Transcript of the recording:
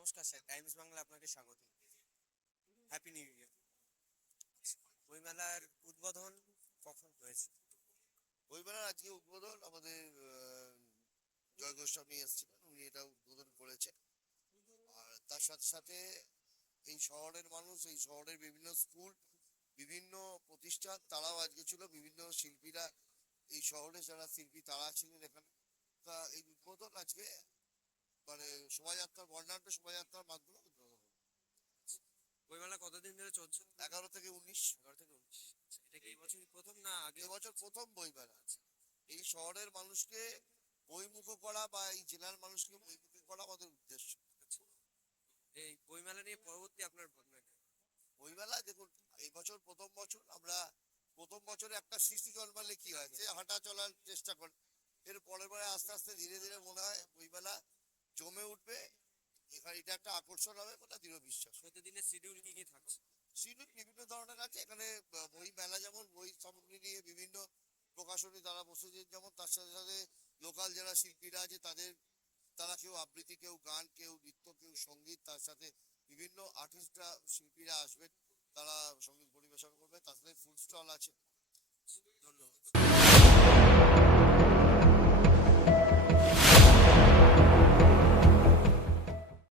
নমস্কার sir, Times Bangla আপনাকে স্বাগত। হ্যাপি নিউ ইয়ার বইমেলার উদ্বোধন কখন হয়েছে? বইমেলার আজকে উদ্বোধন আমাদের জয় গোস্বামী এসেছিলেন, উনি এটা উদ্বোধন করেছেন। আর তার সাথে সাথে এই শহরের মানুষ, এই শহরের বিভিন্ন স্কুল, বিভিন্ন প্রতিষ্ঠান, তারাও আজকে ছিল। বিভিন্ন শিল্পীরা এই শহরে, যারা শিল্পী, তারা ছিলেন এখানে। তা এই উদ্বোধন আজকে মানে শোভাযাত্রার বর্ণাঢ্য শোভাযাত্রার মাধ্যমে উদ্বোধন। বইমেলা কতদিন ধরে চলছে? এগারো থেকে উনিশ। এগারো থেকে উনিশ। এটা কি এই বছরই প্রথম না আগে এবছর প্রথম বইমেলা আছে। এই শহরের মানুষকে বইমুখ করা বা এই জেলার মানুষকে বইমুখ করা আমাদের উদ্দেশ্য। এই বইমেলা নিয়ে পরবর্তী আপনার ভাবনা বইমেলা দেখুন এই বছর প্রথম বছর আমরা প্রথম বছরে একটা সৃষ্টি জন্মালে কি হয়? যে হাঁটা চলার চেষ্টা করে এর পরের বারে আস্তে আস্তে ধীরে ধীরে মনে হয় বইমেলা জমে উঠবে এখানে এটা একটা আকর্ষণ হবে বলে দৃঢ় বিশ্বাস। প্রতিদিনের শিডিউল কি কি থাকছে? শিডিউল বিভিন্ন ধরনের আছে এখানে বই মেলা যেমন বই সামগ্রী নিয়ে বিভিন্ন প্রকাশনী দ্বারা বসেছে যেমন তার সাথে সাথে লোকাল যারা শিল্পীরা আছে তাদের তারা কেউ আবৃত্তি কেউ গান কেউ নৃত্য কেউ সংগীত তার সাথে বিভিন্ন আর্টিস্টরা শিল্পীরা আসবেন তারা সংগীত পরিবেশন করবে তার সাথে ফুড স্টল আছে। ধন্যবাদ।